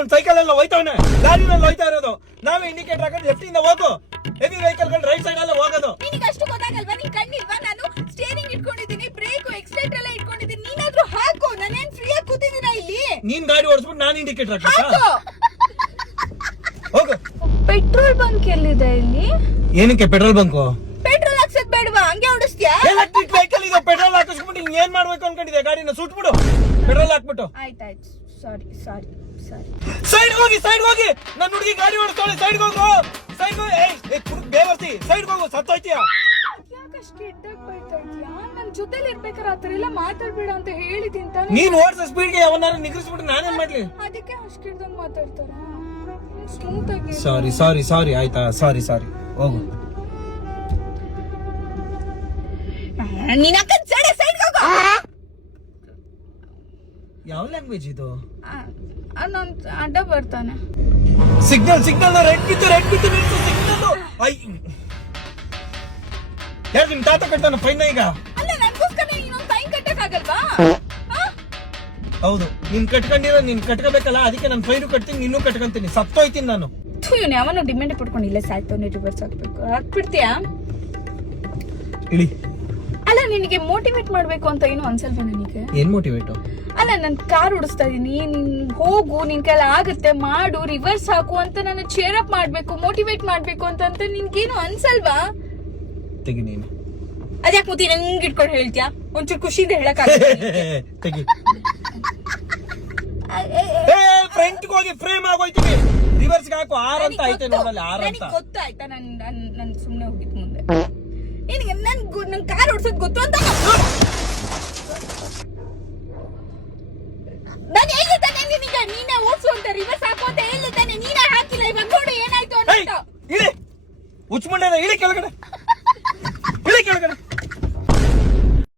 ಅವ್ನು ಸೈಕಲ್ ಎಲ್ಲ ಹೋಯ್ತವನೆ, ಗಾಡಿನಲ್ಲಿ ಹೋಯ್ತಾ ಇರೋದು. ನಾವೇ ಇಂಡಿಕೇಟರ್ ಹಾಕೊಂಡು ಲೆಫ್ಟ್ ಇಂದ ಹೋಗು. ಹೆವಿ ವೆಹಿಕಲ್ ಗಳು ರೈಟ್ ಸೈಡ್ ಅಲ್ಲ ಹೋಗೋದು. ನಿನಗೆ ಅಷ್ಟು ಗೊತ್ತಾಗಲ್ವಾ? ನೀನ್ ಕಣ್ಣಿಲ್ವಾ? ನಾನು ಸ್ಟೇರಿಂಗ್ ಇಟ್ಕೊಂಡಿದ್ದೀನಿ, ಬ್ರೇಕ್ ಎಕ್ಸಲೇಟರ್ ಎಲ್ಲ ಇಟ್ಕೊಂಡಿದ್ದೀನಿ. ನೀನಾದ್ರೂ ಹಾಕು. ನಾನೇನ್ ಫ್ರೀ ಆಗಿ ಕೂತಿದ್ದೀನ ಇಲ್ಲಿ? ನೀನ್ ಗಾಡಿ ಓಡಿಸ್ಬಿಟ್ಟು ನಾನು ಇಂಡಿಕೇಟರ್ ಹಾಕ್ಬೇಕಾ? ಹೋಗು. ಪೆಟ್ರೋಲ್ ಬಂಕ್ ಎಲ್ಲಿದೆ ಇಲ್ಲಿ? ಏನಕ್ಕೆ ಪೆಟ್ರೋಲ್ ಬಂಕು? ಪೆಟ್ರೋಲ್ ಹಾಕ್ಸೋದ್ ಬೇಡವಾ? ಹಂಗೆ ಓಡಿಸ್ತೀಯಾ? ಎಲೆಕ್ಟ್ರಿಕ್ ವೆಹಿಕಲ್ ಇದೆ, ಪೆಟ್ರೋಲ್ ಹಾಕಿಸ್ಬಿಟ್ಟು ಏನ್ ಮಾಡ್ಬೇಕು ಅನ್ಕೊಂಡಿದ್ಯಾ? ಗಾಡಿನ ಸುಟ್ಬಿಡು, ಪೆಟ್ರೋಲ್ ಹಾಕ್ಬಿಟ್ಟು. ಆಯ್ತಾಯ್ತು, ಸಾರಿ ಸಾರಿ ಸಾರಿ. ಸೈಡ್ ಹೋಗಿ, ಸೈಡ್ ಹೋಗಿ. ನನ್ನ ಹುಡುಗಿ ಗಾಡಿ ಓಡಿಸ್ತಾಳೆ, ಸೈಡ್ ಹೋಗು, ಸೈಡ್ ಹೋಗಿ. ಬೇವರ್ತಿ, ಸೈಡ್ ಹೋಗು, ಸತ್ತೋಯ್ತೀಯ. ಯಾಕಷ್ಟು ಕೆಟ್ಟಾಗಿ ಬೈತಾ ಇದೀಯಾ? ನನ್ ಜೊತೆಲಿ ಇರ್ಬೇಕಾದ್ರೆ ಆತರ ಎಲ್ಲ ಮಾತಾಡ್ಬೇಡ ಅಂತ ಹೇಳಿದೀನಿ ತಾನೆ. ನೀನ್ ಓಡಿಸೋ ಸ್ಪೀಡ್ಗೆ ಯಾವನ್ನಾರು ನಿಗ್ರಿಸ್ಬಿಟ್ಟು ನಾನೇನ್ ಮಾಡ್ಲಿ? ಅದಕ್ಕೆ ಅಷ್ಟು ಕೆಟ್ಟದಾಗ ಮಾತಾಡ್ತಾರ. ಸ್ಮೂತ್ ಆಗಿ. ಸಾರಿ ಸಾರಿ ಸಾರಿ, ಆಯ್ತಾ? ಸಾರಿ ಸಾರಿ, ಹೋಗು. ನೀನ್ ಅಕ್ಕನ್ ಸೈಡ್ ಹೋಗು. ಯಾವ ಲ್ಯಾಂಗ್ವೇಜ್ ಇದು? ನನ್ ಅಡ್ಡ ಬರ್ತಾನೆ. ಸಿಗ್ನಲ್ ಸಿಗ್ನಲ್ ರೆಡ್ ಬಿತ್ತು ನಿಲ್ಸು ಸಿಗ್ನಲ್. ಯಾರು ನಿಮ್ ತಾತ ಕಟ್ತಾನ ಫೈನ್ ಈಗ? ಅಲ್ಲ, ನನ್ಗೋಸ್ಕರ ಇನ್ನೊಂದು ಫೈನ್ ಕಟ್ಟಕ್ ಆಗಲ್ವಾ? ಹೌದು, ನೀನ್ ನೀನ್ ಕಟ್ಕೋಬೇಕಲ್ಲ, ಅದಕ್ಕೆ ನಾನು ಫೈನ್ ಕಟ್ತೀನಿ, ನಿನ್ನೂ ಕಟ್ಕೊಂತೀನಿ. ಸತ್ತೋಯ್ತೀನಿ ನಾನು. ಇವನು ಯಾವನೋ ಡಿಮ್ಯಾಂಡ್ ಪಡ್ಕೊಂಡು ಇಲ್ಲೇ ಸಾಯ್ತವನೇ, ರಿವರ್ಸ್ ಹಾಕ್ಬೇಕು. ಹಾಕ್ಬಿಡ್ತೀಯಾ? ಇಳಿ. ಅಲ್ಲ, ನಿನಗೆ ಮೋಟಿವೇಟ್ ಮಾಡ್ಬೇಕು ಅಂತ ಏನು ಅನ್ಸಲ್ವಾ ನನಗೆ? ಏನ್ ಮೋಟಿವೇಟ್? ಅಲ್ಲ, ನಾನು ಕಾರ್ ಓಡಿಸ್ತಾ ಇದೀನಿ, ನೀನ್ ಹೋಗು, ನಿನ್ ಕೈಲಿ ಆಗುತ್ತೆ ಮಾಡು, ರಿವರ್ಸ್ ಹಾಕು ಅಂತ ನಾನು ಚೇರ್ ಅಪ್ ಮಾಡ್ಬೇಕು, ಮೋಟಿವೇಟ್ ಮಾಡ್ಬೇಕು ಅಂತ ನಿನ್ಗೇನು ಅನ್ಸಲ್ವಾ? ತೆಗಿ ನೀನು. ಅದ್ಯಾಕ್ ಮುತ್ತಿ ನಂಗೆ ಇಟ್ಕೊಂಡು ಹೇಳ್ತೀಯಾ? ಒಂಚೂರು ಖುಷಿಯಿಂದ ಹೇಳಕ್ ತೆಗಿ. ಫ್ರಂಟ್ ಹೋಗಿ ಫ್ರೇಮ್ ಆಗೋಯ್ತೀವಿ. ರಿವರ್ಸ್ ಹಾಕು. ಆರ್ ಅಂತ ಐತೆ ನೋಡಲ್ಲ, ಆರ್ ಅಂತ. ಗೊತ್ತಾಯ್ತಾ? ನನ್ ಸುಮ್ನೆ ಹೋಗಿದ್ ಮುಂದೆ ನಿನಗೆ ನನ್ ಕಾರ್ ಓಡಿಸೋದ್ ಗೊತ್ತು ಅಂತ ನಾನು ಹೇಳಿದ್ದಾನೆ ನಿನಗೆ. ನೀನೇ ಓಡಿಸು ಅಂತ, ರಿವರ್ಸ್ ಹಾಕು ಅಂತ ಹೇಳಿದ್ದಾನೆ, ನೀನೇ ಹಾಕಿಲ್ಲ. ಇವಾಗ ನೋಡು ಏನಾಯ್ತು ಅಂತ. ಇಳಿ, ಉಚ್ಮಂಡೆ ಇಳಿ ಕೆಳಗಡೆ.